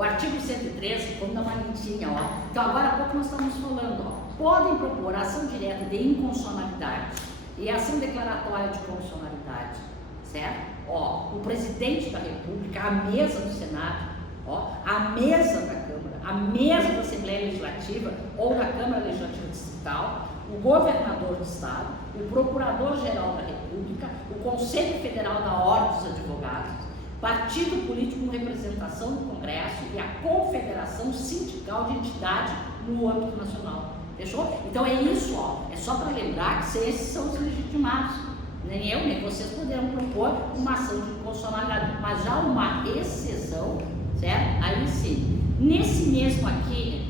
O artigo 113, vamos dar uma lentinha, ó. Então, agora há pouco nós estamos falando, ó. Podem propor ação direta de inconstitucionalidade e ação declaratória de constitucionalidade, certo? Ó, o presidente da República, a mesa do Senado, ó, a mesa da Câmara, a mesa da Assembleia Legislativa ou da Câmara Legislativa Distrital, o governador do Estado, o Procurador-Geral da República, o Conselho Federal da Ordem dos Advogados, partido político com representação no Congresso e a Confederação Sindical de Entidade no âmbito nacional. Fechou? Então é isso, ó. É só para lembrar que esses são os legitimados. Nem eu, nem vocês poderão propor uma ação de inconstitucionalidade, mas já uma exceção, certo? Aí sim. Nesse mesmo aqui,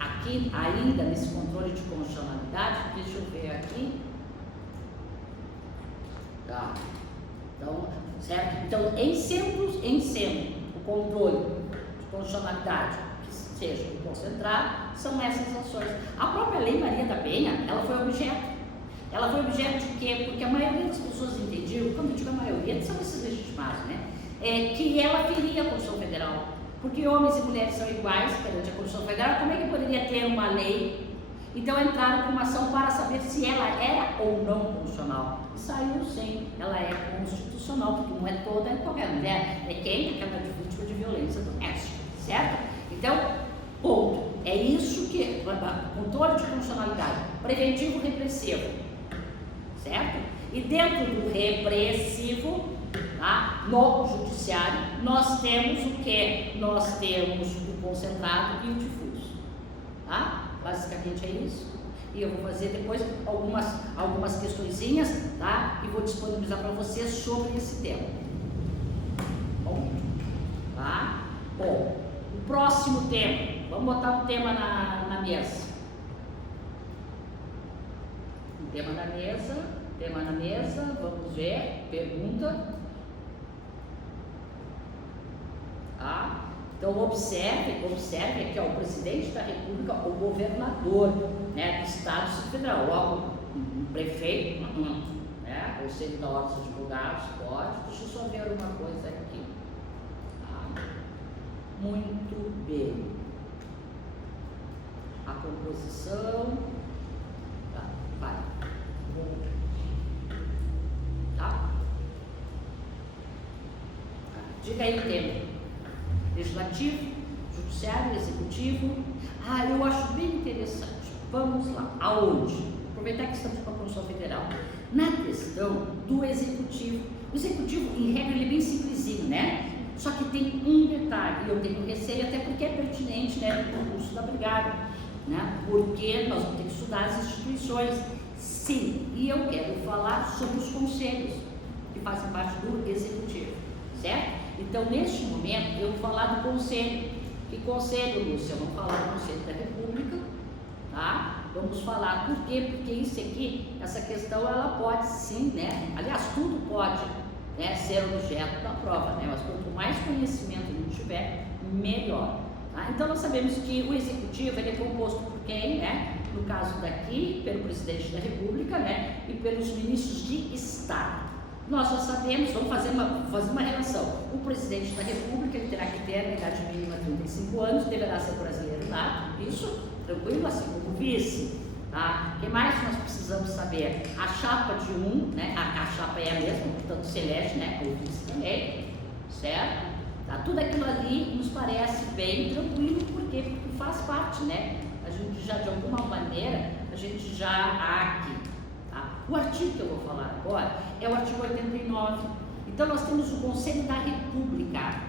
aqui ainda nesse controle de constitucionalidade, deixa eu ver aqui. Tá. Então, certo? Então, em sendo o controle de constitucionalidade que seja concentrado, são essas ações. A própria Lei Maria da Penha, ela foi objeto. Ela foi objeto de quê? Porque a maioria das pessoas entendiam, quando eu digo a maioria, são esses legitimados, né? Que ela feria a Constituição Federal. Porque homens e mulheres são iguais perante a Constituição Federal, como é que poderia ter uma lei? Então entraram com uma ação para saber se ela era ou não constitucional. E saiu sim, ela é constitucional, porque não é toda, é qualquer mulher, é quem é vítima de violência doméstica, certo? Então, ponto. É isso que, controle de constitucionalidade, preventivo e repressivo, certo? E dentro do repressivo, tá, no judiciário, nós temos o que? Nós temos o concentrado e o difuso, tá? Basicamente é isso. E eu vou fazer depois algumas questõezinhas, tá? E vou disponibilizar para vocês sobre esse tema. Bom, tá? Bom, o próximo tema. Vamos botar um tema na mesa. Um tema na mesa, vamos ver, pergunta. Tá? Então observe aqui, ó, o presidente da República, o governador, né, do Estado Federal, logo o prefeito, né, o Conselho da Ordem dos Advogados, pode. Deixa eu só ver uma coisa aqui. Tá? Muito bem. A composição. Tá, vai. Tá? Diga aí o tema. Legislativo, Judiciário, Executivo. Eu acho bem interessante. Vamos lá. Aonde? Aproveitar que estamos com a Constituição Federal. Na questão do Executivo. O Executivo, em regra, ele é bem simplesinho, né? Só que tem um detalhe, e eu tenho receio, até porque é pertinente, né, no concurso da Brigada, né? Porque nós vamos ter que estudar as instituições. Sim, e eu quero falar sobre os conselhos, que fazem parte do Executivo, certo? Então, neste momento, eu vou falar do conselho. Que conselho, Lúcia? Vamos falar do Conselho da República, tá? Vamos falar por quê? Porque isso aqui, essa questão, ela pode sim, né? Aliás, tudo pode, né, ser objeto da prova, né? Mas quanto mais conhecimento a gente tiver, melhor. Tá? Então, nós sabemos que o Executivo, ele é composto por quem, né? No caso daqui, pelo Presidente da República, né? E pelos ministros de Estado. Nós já sabemos, vamos fazer uma relação. O presidente da República, ele terá que ter a idade mínima de 35 anos, deverá ser brasileiro nato, isso, tranquilo, assim como vice. Tá? O que mais nós precisamos saber? A chapa de né? A chapa é a mesma, portanto se elege, né? O vice também, certo? Tá? Tudo aquilo ali nos parece bem tranquilo, porque faz parte, né? A gente já, de alguma maneira, a gente já aqui. O artigo que eu vou falar agora é o artigo 89. Então, nós temos o Conselho da República.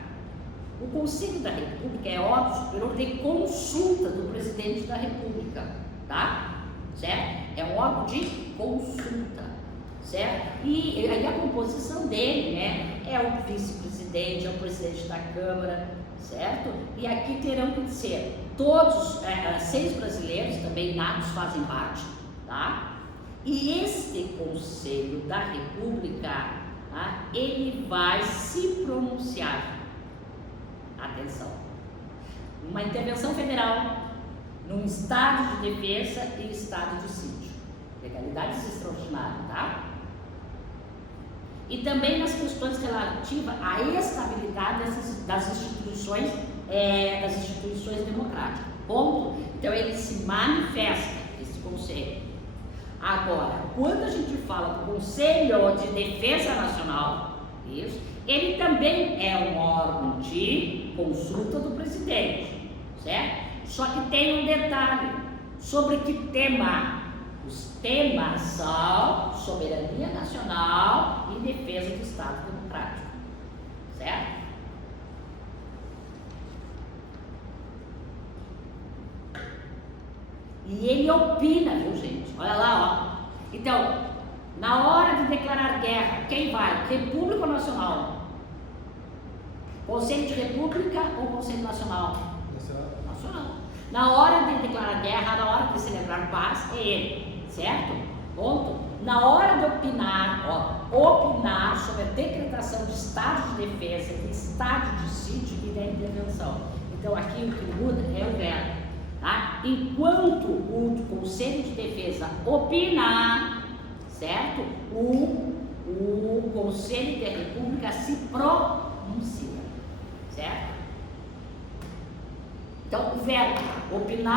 O Conselho da República é órgão superior de consulta do Presidente da República, tá? Certo? É um órgão de consulta, certo? E aí a composição dele, né, é o vice-presidente, é o presidente da Câmara, certo? E aqui terão que ser todos, 6 brasileiros, também natos, fazem parte, tá? E este Conselho da República, tá, ele vai se pronunciar, atenção, uma intervenção federal num estado de defesa e estado de sítio, legalidades extraordinárias, tá? e também nas questões relativas à estabilidade das instituições democráticas. Ponto. Então ele se manifesta, esse conselho. Agora, quando a gente fala do Conselho de Defesa Nacional, isso, ele também é um órgão de consulta do presidente, certo? Só que tem um detalhe, sobre que tema? Os temas são soberania nacional e defesa do Estado democrático, certo? E ele opina, viu, gente? Olha lá, ó. Então, na hora de declarar guerra, quem vai? República ou Nacional? Conselho de República ou Conselho Nacional? Nacional. Na hora de declarar guerra, na hora de celebrar paz, é ele, certo? Ponto. Na hora de opinar, opinar sobre a decretação de estado de defesa, de estado de sítio e da intervenção. Então, aqui o que muda é o verbo. Tá? Enquanto o Conselho de Defesa opina, certo? O Conselho da República se pronuncia, certo? Então, o verbo opinar